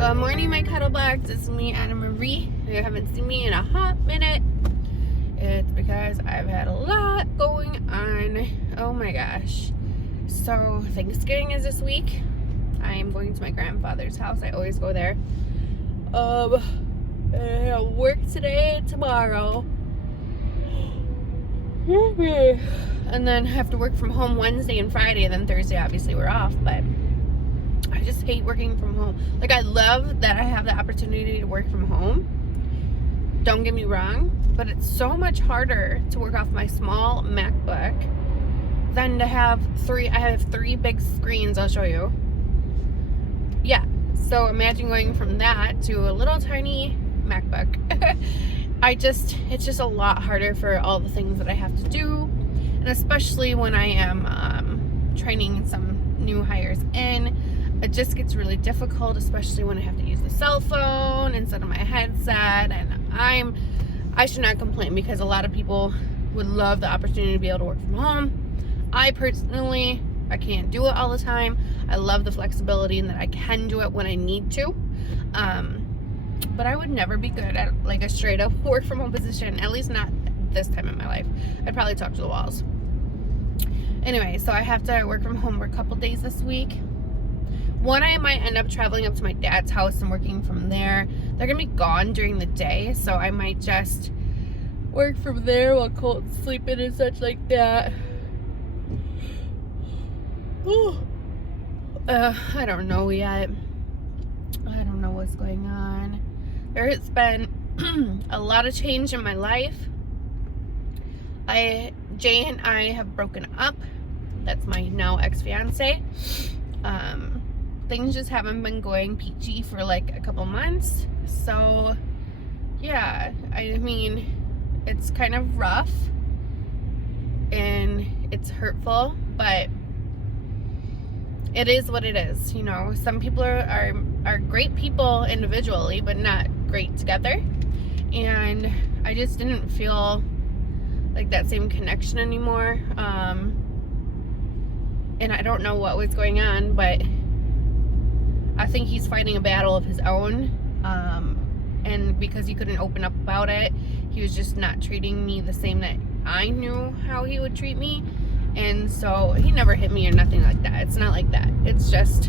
Good morning, my Cuddlebugs. It's me, Anna Marie. If you haven't seen me in a hot minute, it's because I've had a lot going on. Oh my gosh. So, Thanksgiving is this week. I am going to my grandfather's house. I always go there. I have work today and tomorrow. And then have to work from home Wednesday and Friday, and then Thursday, obviously, we're off, but I just hate working from home. Like, I love that I have the opportunity to work from home. Don't get me wrong, but it's so much harder to work off my small MacBook than to have I have three big screens. I'll show you. Yeah, so imagine going from that to a little tiny MacBook. It's just a lot harder for all the things that I have to do, and especially when I am training some new hires in. It just gets really difficult, especially when I have to use the cell phone instead of my headset. And I should not complain, because a lot of people would love the opportunity to be able to work from home. I personally, I can't do it all the time. I love the flexibility and that I can do it when I need to. But I would never be good at like a straight up work from home position, at least not this time in my life. I'd probably talk to the walls. Anyway, so I have to work from home for a couple days this week. One, I might end up traveling up to my dad's house and working from there. They're gonna be gone during the day, so I might just work from there while Colton's sleeping and such like that. I don't know yet. I don't know what's going on. There has been a lot of change in my life. Jay and I have broken up. That's my now ex-fiance. Things just haven't been going peachy for like a couple months. So yeah, I mean, it's kind of rough and it's hurtful, but it is what it is. You know, some people are great people individually, but not great together. And I just didn't feel like that same connection anymore. And I don't know what was going on, but I think he's fighting a battle of his own. And because he couldn't open up about it, he was just not treating me the same that I knew how he would treat me. And so he never hit me or nothing like that. It's not like that. It's just,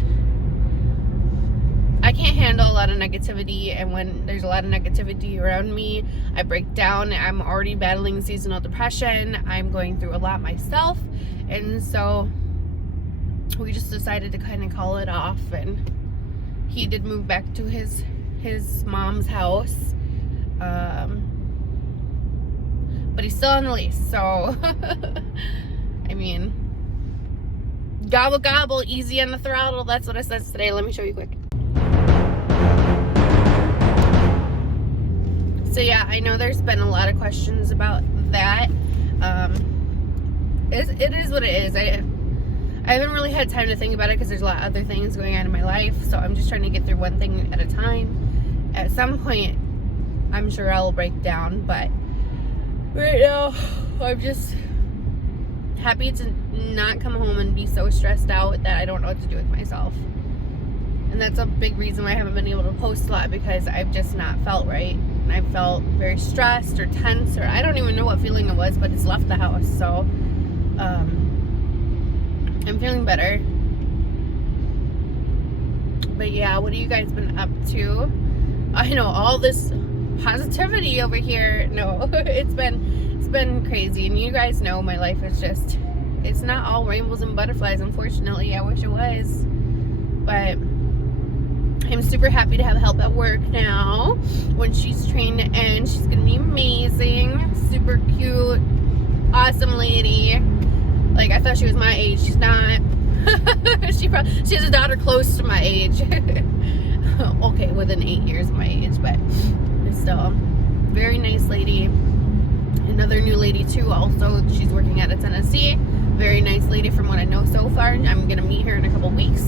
I can't handle a lot of negativity, and when there's a lot of negativity around me, I break down. I'm already battling seasonal depression. I'm going through a lot myself, and so we just decided to kind of call it off. And he did move back to his mom's house, but he's still on the lease, so I mean, gobble gobble, easy on the throttle. That's what it says today. Let me show you quick. So yeah, I know there's been a lot of questions about that. It is what it is. I haven't really had time to think about it because there's a lot of other things going on in my life. So I'm just trying to get through one thing at a time. At some point, I'm sure I'll break down. But right now, I'm just happy to not come home and be so stressed out that I don't know what to do with myself. And that's a big reason why I haven't been able to post a lot, because I've just not felt right. And I felt very stressed or tense, or I don't even know what feeling it was, but it's left the house. So I'm feeling better. But yeah, what have you guys been up to? I know all this positivity over here. No, it's been crazy, and you guys know my life is just, it's not all rainbows and butterflies, unfortunately. I wish it was, but I'm super happy to have help at work now. When she's trained to end, she's gonna be amazing, super cute, awesome lady. Like, I thought she was my age. She's not. She has a daughter close to my age. Okay, within 8 years of my age, but still, very nice lady. Another new lady too, also. She's working out of Tennessee. Very nice lady from what I know so far. I'm gonna meet her in a couple weeks,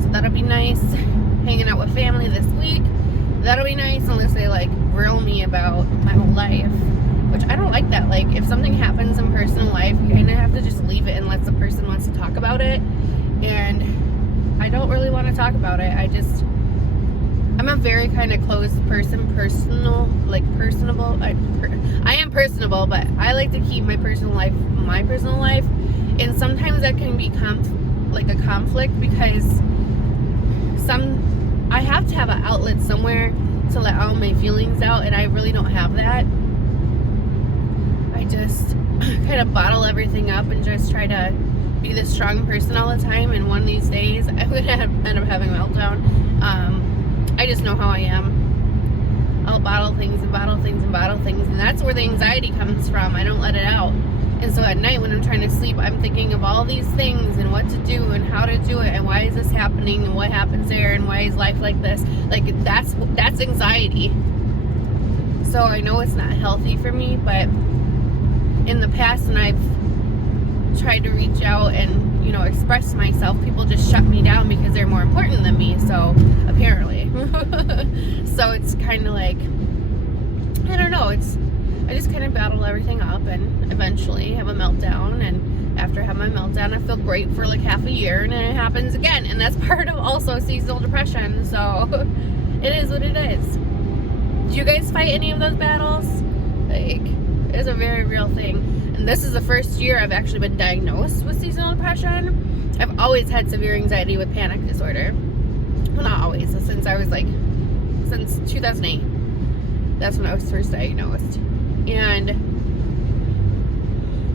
so that'll be nice. Hanging out with family this week, that'll be nice, unless they like grill me about my whole life, which I don't like that. Like, if something happens in personal life, you kind of have to just leave it unless the person wants to talk about it. And I don't really want to talk about it. I'm a very kind of closed person, personable. I am personable, but I like to keep my personal life, and sometimes that can become like a conflict because I have to have an outlet somewhere to let all my feelings out, and I really don't have that. I just kind of bottle everything up and just try to be this strong person all the time, and one of these days I'm gonna end up having a meltdown. I just know how I am. I'll bottle things and bottle things and bottle things, and that's where the anxiety comes from. I don't let it out. And so at night when I'm trying to sleep, I'm thinking of all these things and what to do and how to do it and why is this happening and what happens there and why is life like this. Like that's anxiety. So I know it's not healthy for me, but in the past when I've tried to reach out and, you know, express myself, people just shut me down because they're more important than me. So apparently. So it's kind of like, I don't know, I just kind of battle everything up and eventually have a meltdown, and after I have my meltdown I feel great for like half a year and then it happens again, and that's part of also seasonal depression. So it is what it is. Do you guys fight any of those battles? Like, it's a very real thing, and this is the first year I've actually been diagnosed with seasonal depression. I've always had severe anxiety with panic disorder. Well, not always, since 2008. That's when I was first diagnosed.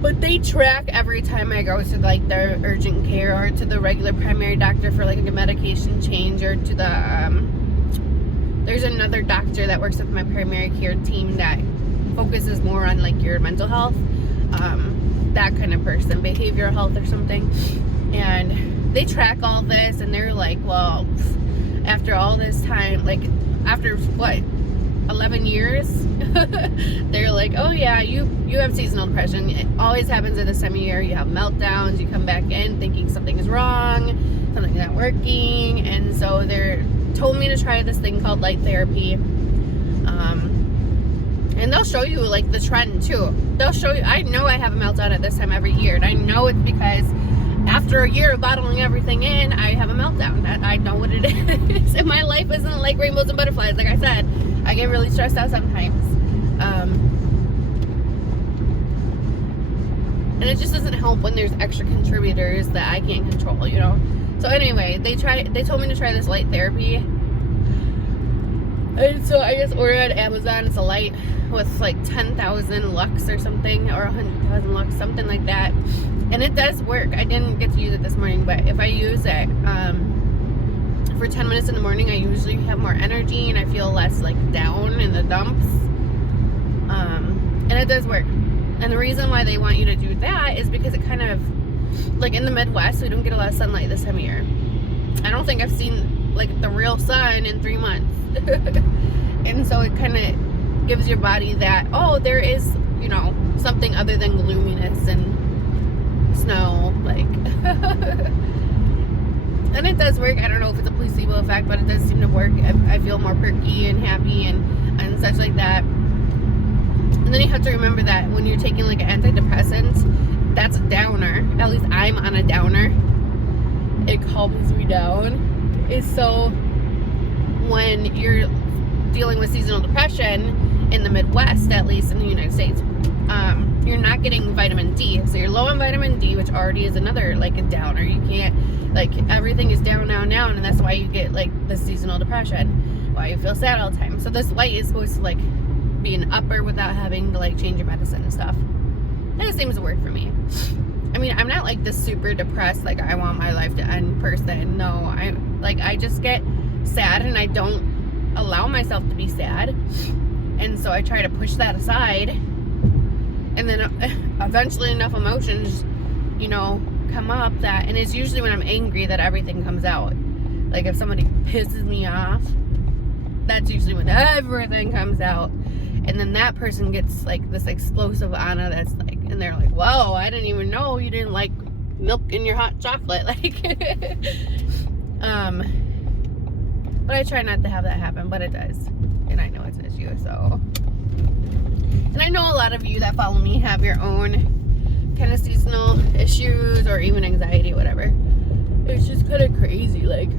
But they track every time I go to like the urgent care or to the regular primary doctor for like a medication change, or to the there's another doctor that works with my primary care team that focuses more on like your mental health, that kind of person, behavioral health or something. And they track all this, and they're like, well, after all this time, like after what, 11 years, they're like, oh yeah, you have seasonal depression. It always happens at this time of year. You have meltdowns, you come back in thinking something is wrong, something's not working. And so they're told me to try this thing called light therapy, and they'll show you like the trend too. They'll show you, I know I have a meltdown at this time every year, and I know it's because after a year of bottling everything in, I have a meltdown. I know what it is. And my life isn't like rainbows and butterflies. Like I said, I get really stressed out sometimes. And it just doesn't help when there's extra contributors that I can't control, you know? So anyway, they told me to try this light therapy. And so I just ordered at Amazon. It's a light with like 10,000 lux or something, or 100,000 lux, something like that. And it does work. I didn't get to use it this morning, but if I use it for 10 minutes in the morning, I usually have more energy and I feel less like down in the dumps. And it does work. And the reason why they want you to do that is because it kind of, like in the Midwest, we don't get a lot of sunlight this time of year. I don't think I've seen like the real sun in 3 months. And so it kind of gives your body that, oh, there is, you know, something other than gloominess and snow, like. And it does work. I don't know if it's a placebo effect, but it does seem to work. I feel more perky and happy and such like that. And then you have to remember that when you're taking like an antidepressant, that's a downer. At least I'm on a downer. It calms me down. It's so when you're dealing with seasonal depression in the Midwest, at least in the United States, you're not getting vitamin D. So you're low on vitamin D, which already is another like a downer. You can't, like, everything is down, and that's why you get like the seasonal depression, why you feel sad all the time. So this light is supposed to like be an upper without having to like change your medicine and stuff. And it seems to work for me. I mean, I'm not like this super depressed, like I want my life to end person. No, I just get sad and I don't allow myself to be sad. And so I try to push that aside. And then eventually enough emotions, you know, come up that, and it's usually when I'm angry that everything comes out. Like if somebody pisses me off, that's usually when everything comes out. And then that person gets like this explosive Anna that's like, and they're like, whoa, I didn't even know you didn't like milk in your hot chocolate. Like, but I try not to have that happen, but it does. And I know it's an issue, so. And I know a lot of you that follow me have your own kind of seasonal issues or even anxiety, whatever. It's just kind of crazy, like,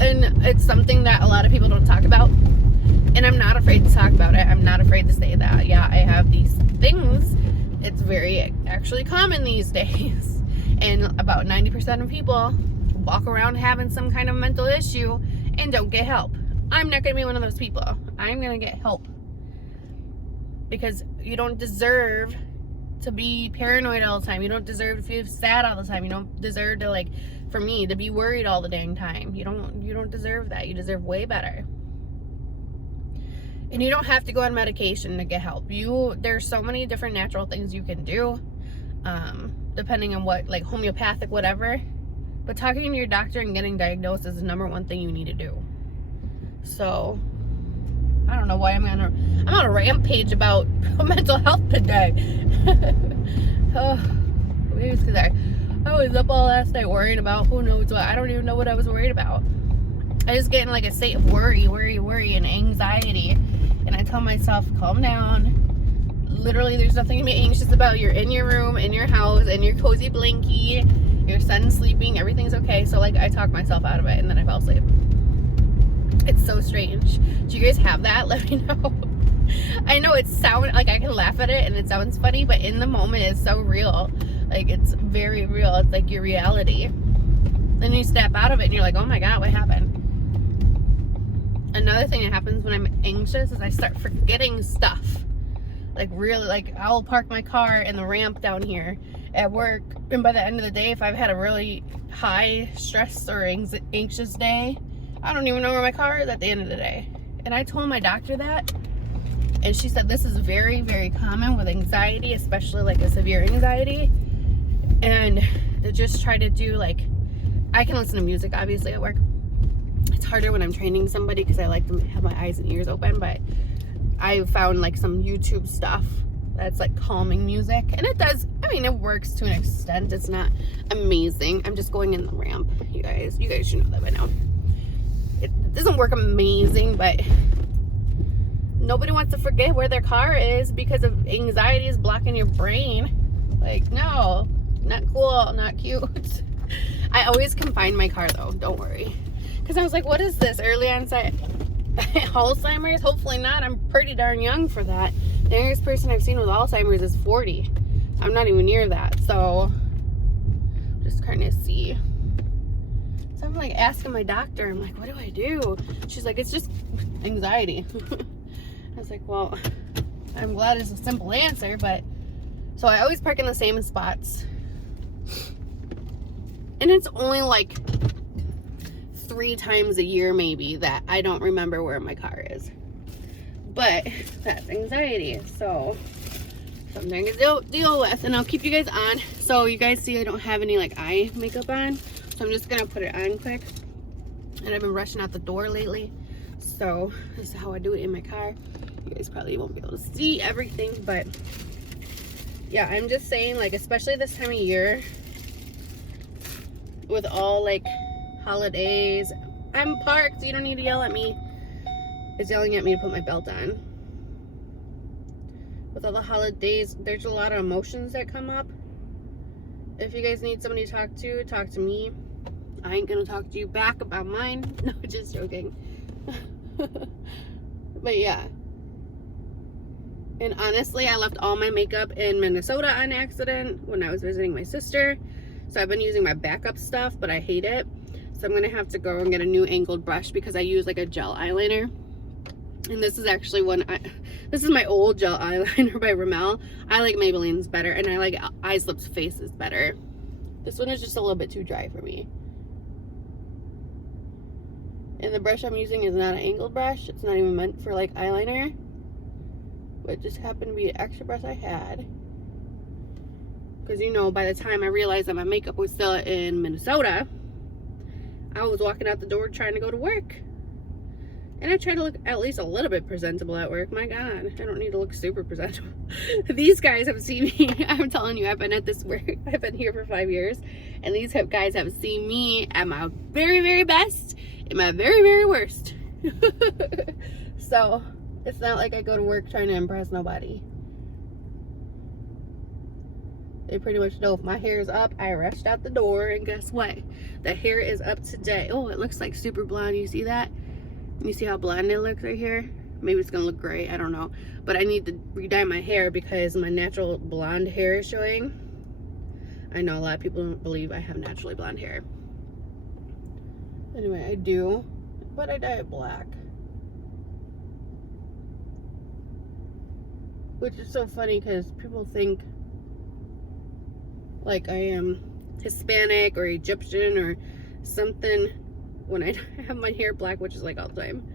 And it's something that a lot of people don't talk about. And I'm not afraid to talk about it. I'm not afraid to say that, yeah, I have these things. It's very actually common these days. And about 90% of people walk around having some kind of mental issue and don't get help. I'm not going to be one of those people. I'm going to get help. Because you don't deserve to be paranoid all the time. You don't deserve to feel sad all the time. You don't deserve to, like, for me, to be worried all the dang time. You don't deserve that. You deserve way better. And you don't have to go on medication to get help. There's so many different natural things you can do, depending on what, like homeopathic, whatever. But talking to your doctor and getting diagnosed is the number one thing you need to do. So I don't know why I'm on a rampage about mental health today. Maybe it's because I was up all last night worrying about who knows what. I don't even know what I was worried about. I was getting like a state of worry and anxiety. And I tell myself, calm down. Literally, there's nothing to be anxious about. You're in your room, in your house, in your cozy blankie. Your son's sleeping. Everything's okay. So, like, I talked myself out of it, and then I fell asleep. It's so strange. Do you guys have that? Let me know. I know it sounds like I can laugh at it, and it sounds funny, but in the moment, it's so real. Like, it's very real. It's like your reality. Then you step out of it, and you're like, oh my God, what happened? Another thing that happens when I'm anxious is I start forgetting stuff. Like, really, like, I'll park my car in the ramp down here at work, and by the end of the day, if I've had a really high stress or anxious day, I don't even know where my car is at the end of the day. And I told my doctor that, and she said this is very, very common with anxiety, especially like a severe anxiety. And to just try to do, like, I can listen to music obviously at work. It's harder when I'm training somebody because I like to have my eyes and ears open, but I found like some YouTube stuff that's like calming music, and it does, I mean, it works to an extent. It's not amazing. I'm just going in the ramp, you guys should know that by now. It doesn't work amazing, but nobody wants to forget where their car is because of anxiety is blocking your brain. Like, no, not cool, not cute. I always can find my car though, don't worry. Because I was like, what is this? Early onset Alzheimer's? Hopefully not. I'm pretty darn young for that. The youngest person I've seen with Alzheimer's is 40. I'm not even near that. So, just trying to see. So I'm like asking my doctor, I'm like, what do I do? She's like, it's just anxiety. I was like, well, I'm glad it's a simple answer, but. So I always park in the same spots. And it's only like 3 times a year maybe that I don't remember where my car is, but that's anxiety, so something to deal with. And I'll keep you guys on. So you guys see I don't have any like eye makeup on, so I'm just gonna put it on quick. And I've been rushing out the door lately, so this is how I do it in my car. You guys probably won't be able to see everything, but yeah, I'm just saying, like, especially this time of year with all like holidays. I'm parked, so you don't need to yell at me. It's yelling at me to put my belt on. With all the holidays, there's a lot of emotions that come up. If you guys need somebody to talk to me. I ain't gonna talk to you back about mine. No, just joking. But yeah. And honestly, I left all my makeup in Minnesota on accident when I was visiting my sister. So I've been using my backup stuff, but I hate it. So I'm going to have to go and get a new angled brush because I use like a gel eyeliner. And this is actually this is my old gel eyeliner by Rimmel. I like Maybelline's better, and I like Eyes Lips Faces better. This one is just a little bit too dry for me. And the brush I'm using is not an angled brush. It's not even meant for like eyeliner. But it just happened to be an extra brush I had. Because, you know, by the time I realized that my makeup was still in Minnesota, I was walking out the door trying to go to work. And I try to look at least a little bit presentable at work. My God, I don't need to look super presentable. These guys have seen me. I'm telling you, I've been at this work. I've been here for 5 years. And these guys have seen me at my very, very best and my very, very worst. So, it's not like I go to work trying to impress nobody. They pretty much know if my hair is up, I rushed out the door, and guess what? The hair is up today. Oh, it looks like super blonde. You see that? You see how blonde it looks right here? Maybe it's gonna look gray, I don't know. But I need to re-dye my hair because my natural blonde hair is showing. I know a lot of people don't believe I have naturally blonde hair. Anyway, I do, but I dye it black. Which is so funny because people think like I am Hispanic or Egyptian or something when I have my hair black, which is like all the time.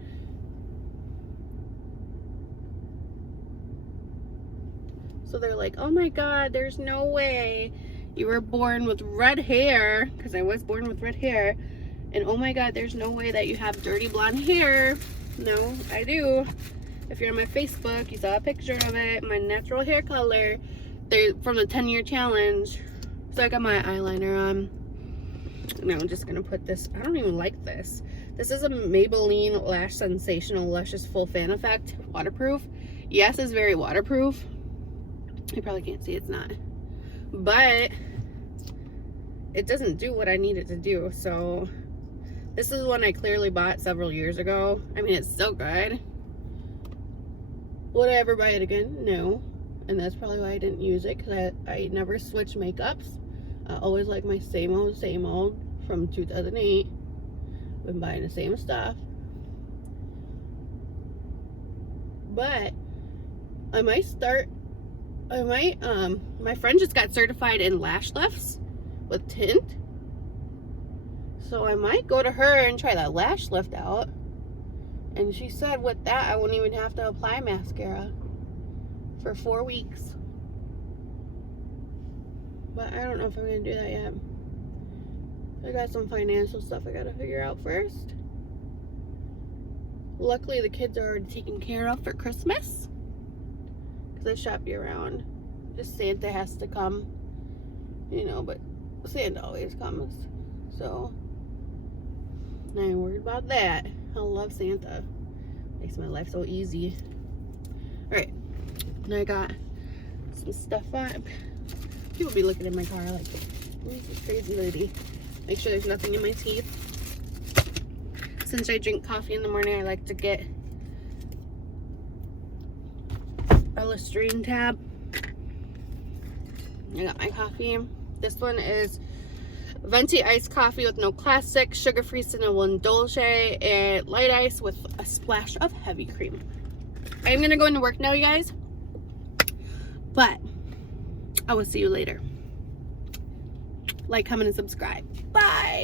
So they're like, oh my God, there's no way you were born with red hair, because I was born with red hair, and oh my God, there's no way that you have dirty blonde hair. No, I do. If you're on my Facebook, you saw a picture of it, my natural hair color. They're from the 10-year challenge. So I got my eyeliner on. Now I'm just gonna put this, I don't even like this. This is a Maybelline Lash Sensational Luscious Full Fan Effect, waterproof. Yes, it's very waterproof. You probably can't see it's not. But it doesn't do what I need it to do. So this is one I clearly bought several years ago. I mean, it's so good. Would I ever buy it again? No. And that's probably why I didn't use it, because I never switch makeups. I always like my same old from 2008. Been buying the same stuff. But I might my friend just got certified in lash lifts with tint. So I might go to her and try that lash lift out. And she said with that, I wouldn't even have to apply mascara for 4 weeks. But I don't know if I'm going to do that yet. I got some financial stuff I got to figure out first. Luckily, the kids are already taken care of for Christmas. Because I shop year round. Just Santa has to come. You know, but Santa always comes. So, I ain't worried about that. I love Santa. Makes my life so easy. Alright. Now I got some stuff on. People be looking in my car like, who's this crazy lady? Make sure there's nothing in my teeth. Since I drink coffee in the morning, I like to get a Listerine tab. I got my coffee. This one is venti iced coffee with no classic, sugar-free cinnamon dolce, and light ice with a splash of heavy cream. I'm gonna go into work now, you guys. But I will see you later. Like, comment, and subscribe. Bye.